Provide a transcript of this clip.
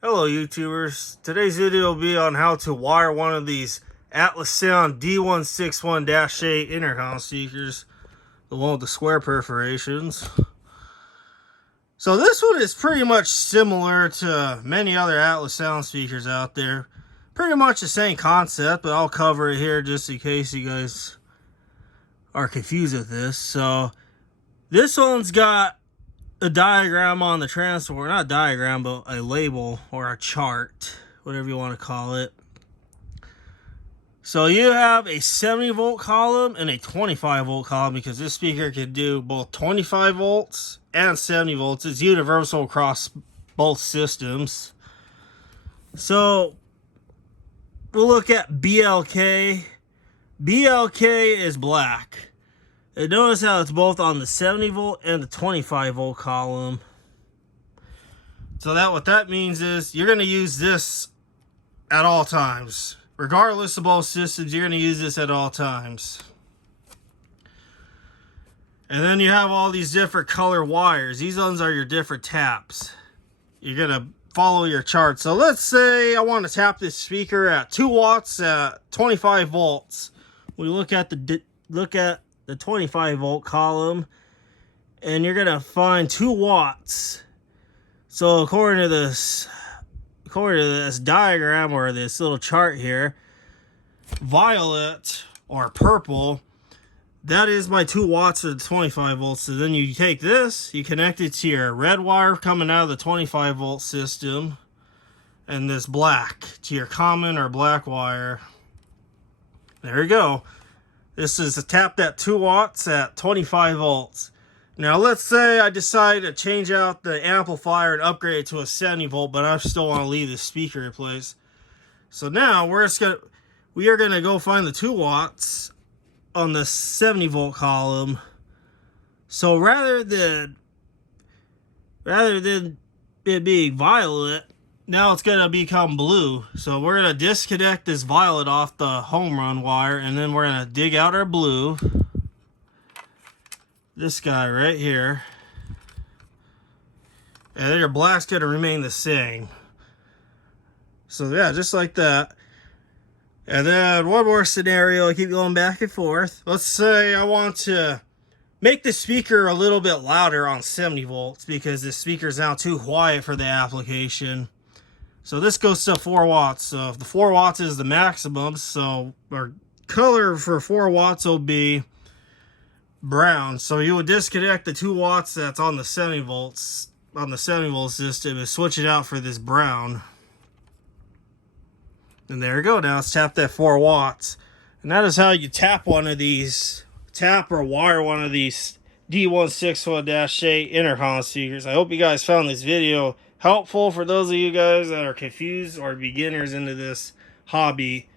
Hello YouTubers, today's video will be on how to wire one of these Atlas Sound D161-8 intercom speakers, the one with the square perforations. So this one is pretty much similar to many other Atlas Sound speakers out there. Pretty much the same concept, but I'll cover it here just in case you guys are confused with this. So this one's got a diagram on the transformer, not a diagram, but a label or a chart, whatever you want to call it. So you have a 70 volt column and a 25 volt column, because this speaker can do both 25 volts and 70 volts. It's universal across both systems. So we'll look at BLK. BLK is black. And notice how it's both on the 70 volt and the 25 volt column. So what that means is you're going to use this at all times. Regardless of both systems, you're going to use this at all times. And then you have all these different color wires. These ones are your different taps. You're going to follow your chart. So let's say I want to tap this speaker at 2 watts at 25 volts. We look at the 25 volt column, and you're gonna find 2 watts. So according to this diagram or this little chart here, violet or purple, that is my 2 watts of the 25 volts. So then you take this, you connect it to your red wire coming out of the 25 volt system, and this black to your common or black wire. There you go. This is tapped at 2 watts at 25 volts. Now let's say I decide to change out the amplifier and upgrade it to a 70 volt, but I still want to leave the speaker in place. So now we are gonna go find the 2 watts on the 70 volt column. So rather than it being violet, now it's going to become blue. So we're going to disconnect this violet off the home run wire, and then we're going to dig out our blue. This guy right here. And then your black's going to remain the same. So yeah, just like that. And then one more scenario, I keep going back and forth. Let's say I want to make the speaker a little bit louder on 70 volts because the speaker is now too quiet for the application. So this goes to 4 watts. So if the 4 watts is the maximum, so our color for 4 watts will be brown. So you would disconnect the 2 watts that's on the 70 volts, on the 70 volt system, and switch it out for this brown. And there you go. Now it's tapped at 4 watts. And that is how you tap one of these, tap or wire one of these D161-8 intercom speakers. I hope you guys found this video helpful for those of you guys that are confused or beginners into this hobby.